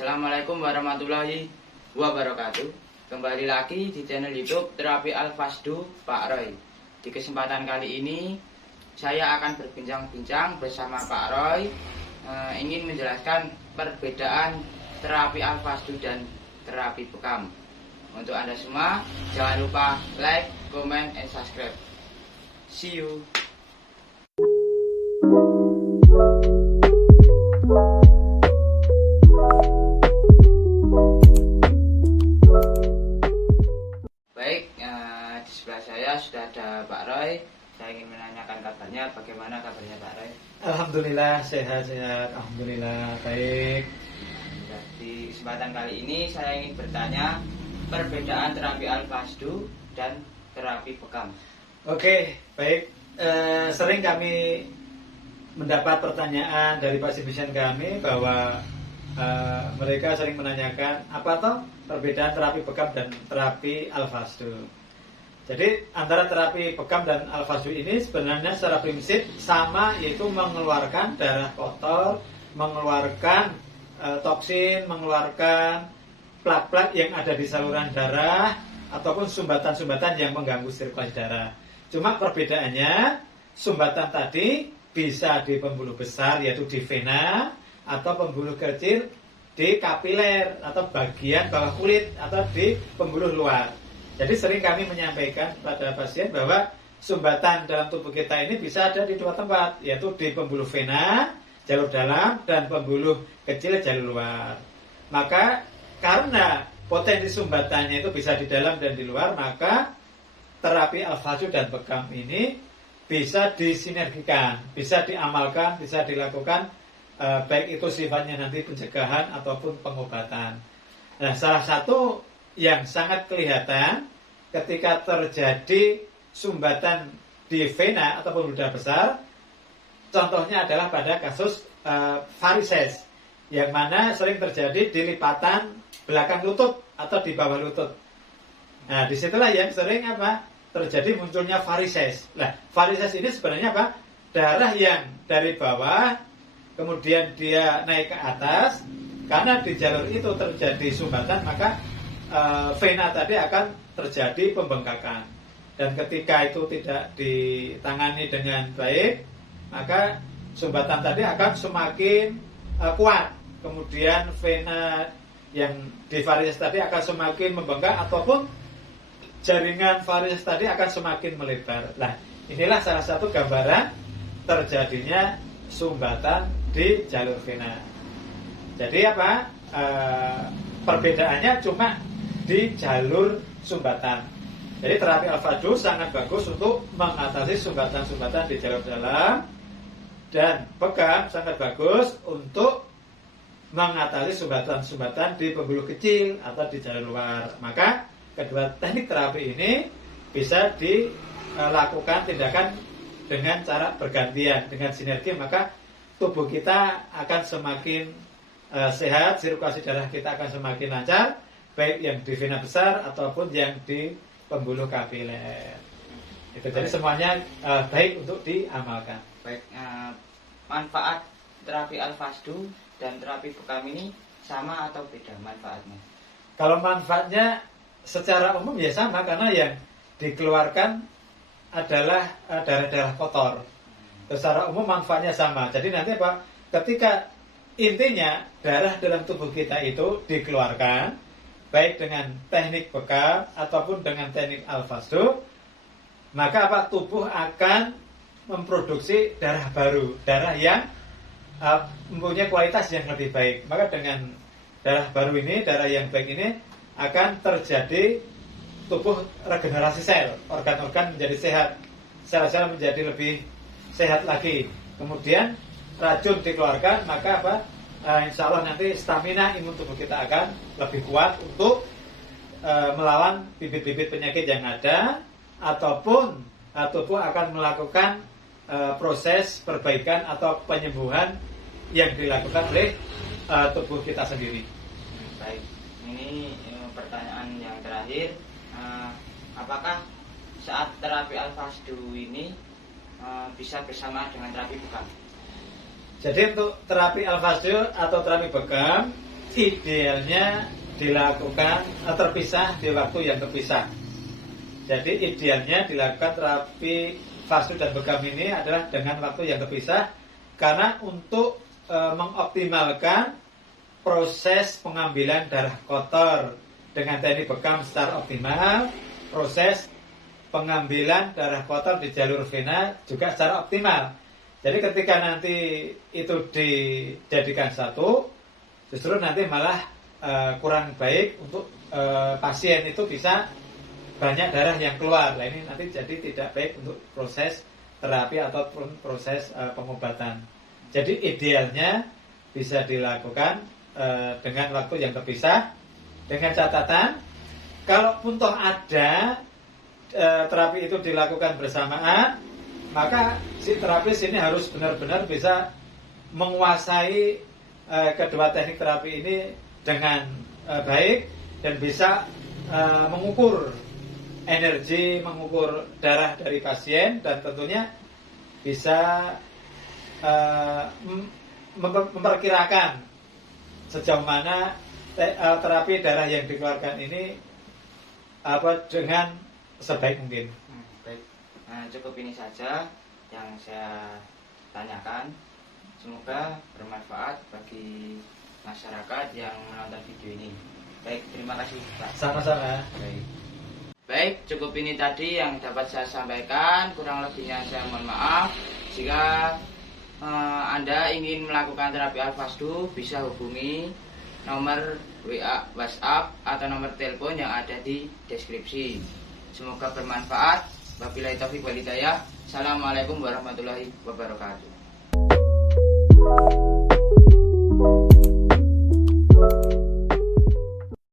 Assalamualaikum warahmatullahi wabarakatuh. Kembali lagi di channel YouTube Terapi Al-Fasdu Pak Roy. Di kesempatan kali ini saya akan berbincang-bincang bersama Pak Roy, ingin menjelaskan perbedaan terapi Al-Fasdu dan terapi bekam. Untuk Anda semua, jangan lupa like, comment, and subscribe. See you. Baik, di sebelah saya sudah ada Pak Roy. Saya ingin menanyakan kabarnya. Bagaimana kabarnya Pak Roy? Alhamdulillah sehat-sehat. Alhamdulillah baik. Di kesempatan kali ini saya ingin bertanya perbedaan terapi Al-Fasdu dan terapi bekam. Oke, baik. Sering kami mendapat pertanyaan dari pasien kami bahwa mereka sering menanyakan apa toh perbedaan terapi bekam dan terapi Al-Fasdu. Jadi antara terapi bekam dan Al-Fasdu ini sebenarnya secara prinsip sama, yaitu mengeluarkan darah kotor, mengeluarkan toksin, mengeluarkan plak-plak yang ada di saluran darah ataupun sumbatan-sumbatan yang mengganggu sirkulasi darah. Cuma perbedaannya, sumbatan tadi bisa di pembuluh besar yaitu di vena, atau pembuluh kecil di kapiler atau bagian bawah kulit atau di pembuluh luar. Jadi sering kami menyampaikan pada pasien bahwa sumbatan dalam tubuh kita ini bisa ada di dua tempat, yaitu di pembuluh vena, jalur dalam, dan pembuluh kecil, jalur luar. Maka karena potensi sumbatannya itu bisa di dalam dan di luar, maka terapi Al-Fasdu dan bekam ini bisa disinergikan, bisa diamalkan, bisa dilakukan, baik itu sifatnya nanti pencegahan ataupun pengobatan. Nah, salah satu yang sangat kelihatan ketika terjadi sumbatan di vena atau pembuluh darah besar, contohnya adalah pada kasus varises, yang mana sering terjadi di lipatan belakang lutut atau di bawah lutut. Nah, disitulah yang sering terjadi munculnya varises. Nah, varises ini sebenarnya darah yang dari bawah kemudian dia naik ke atas. Karena di jalur itu terjadi sumbatan, maka vena tadi akan terjadi pembengkakan. Dan ketika itu tidak ditangani dengan baik, maka sumbatan tadi akan semakin kuat. Kemudian vena yang di varises tadi akan semakin membengkak, ataupun jaringan varises tadi akan semakin melebar. Nah, inilah salah satu gambaran terjadinya sumbatan di jalur vena. Jadi perbedaannya cuma di jalur sumbatan. Jadi terapi Al-Fasdu sangat bagus untuk mengatasi sumbatan-sumbatan di jalur dalam, dan bekam sangat bagus untuk mengatasi sumbatan-sumbatan di pembuluh kecil atau di jalur luar. Maka kedua teknik terapi ini bisa dilakukan tindakan dengan cara bergantian, dengan sinergi, maka tubuh kita akan semakin sehat, sirkulasi darah kita akan semakin lancar, baik yang di vena besar ataupun yang di pembuluh kapiler. Itu jadi semuanya baik untuk diamalkan. Baik, manfaat terapi Al-Fasdu dan terapi bekam ini sama atau beda manfaatnya? Kalau manfaatnya secara umum ya sama, karena yang dikeluarkan adalah darah-darah kotor. Secara umum manfaatnya sama. Jadi nanti ketika intinya darah dalam tubuh kita itu dikeluarkan, baik dengan teknik bekam ataupun dengan teknik Al-Fasdu, maka tubuh akan memproduksi darah baru, darah yang mempunyai kualitas yang lebih baik. Maka dengan darah baru ini, darah yang baik ini, akan terjadi tubuh regenerasi sel, organ-organ menjadi sehat, sel-sel menjadi lebih sehat lagi. Kemudian racun dikeluarkan, maka insya Allah nanti stamina imun tubuh kita akan lebih kuat untuk melawan bibit-bibit penyakit yang ada, ataupun tubuh akan melakukan proses perbaikan atau penyembuhan yang dilakukan oleh tubuh kita sendiri. Baik, ini pertanyaan yang terakhir. Apakah saat terapi Al-Fasdu ini bisa bersama dengan terapi bekam? Jadi untuk terapi Al-Fasdu atau terapi bekam idealnya dilakukan terpisah di waktu yang terpisah. Jadi idealnya dilakukan terapi fasdu dan bekam ini adalah dengan waktu yang terpisah, karena untuk mengoptimalkan proses pengambilan darah kotor dengan teknik bekam secara optimal, proses pengambilan darah kotor di jalur vena juga secara optimal. Jadi ketika nanti itu dijadikan satu, justru nanti malah kurang baik untuk pasien itu bisa banyak darah yang keluar. Nah ini nanti jadi tidak baik untuk proses terapi ataupun proses pengobatan. Jadi idealnya bisa dilakukan dengan waktu yang terpisah, dengan catatan kalaupun toh ada terapi itu dilakukan bersamaan, maka si terapis ini harus benar-benar bisa menguasai kedua teknik terapi ini dengan baik dan bisa mengukur energi, mengukur darah dari pasien, dan tentunya bisa memperkirakan sejauh mana terapi darah yang dikeluarkan ini dengan sebaik mungkin. Baik, nah, cukup ini saja yang saya tanyakan. Semoga bermanfaat bagi masyarakat yang menonton video ini. Baik, terima kasih Pak. Sama-sama. Baik, cukup ini tadi yang dapat saya sampaikan. Kurang lebihnya saya mohon maaf. Jika Anda ingin melakukan terapi Al-Fasdu, bisa hubungi nomor WA, WhatsApp, atau nomor telepon yang ada di deskripsi. Semoga bermanfaat. Wabillahi taufiq wal hidayah. Assalamualaikum warahmatullahi wabarakatuh.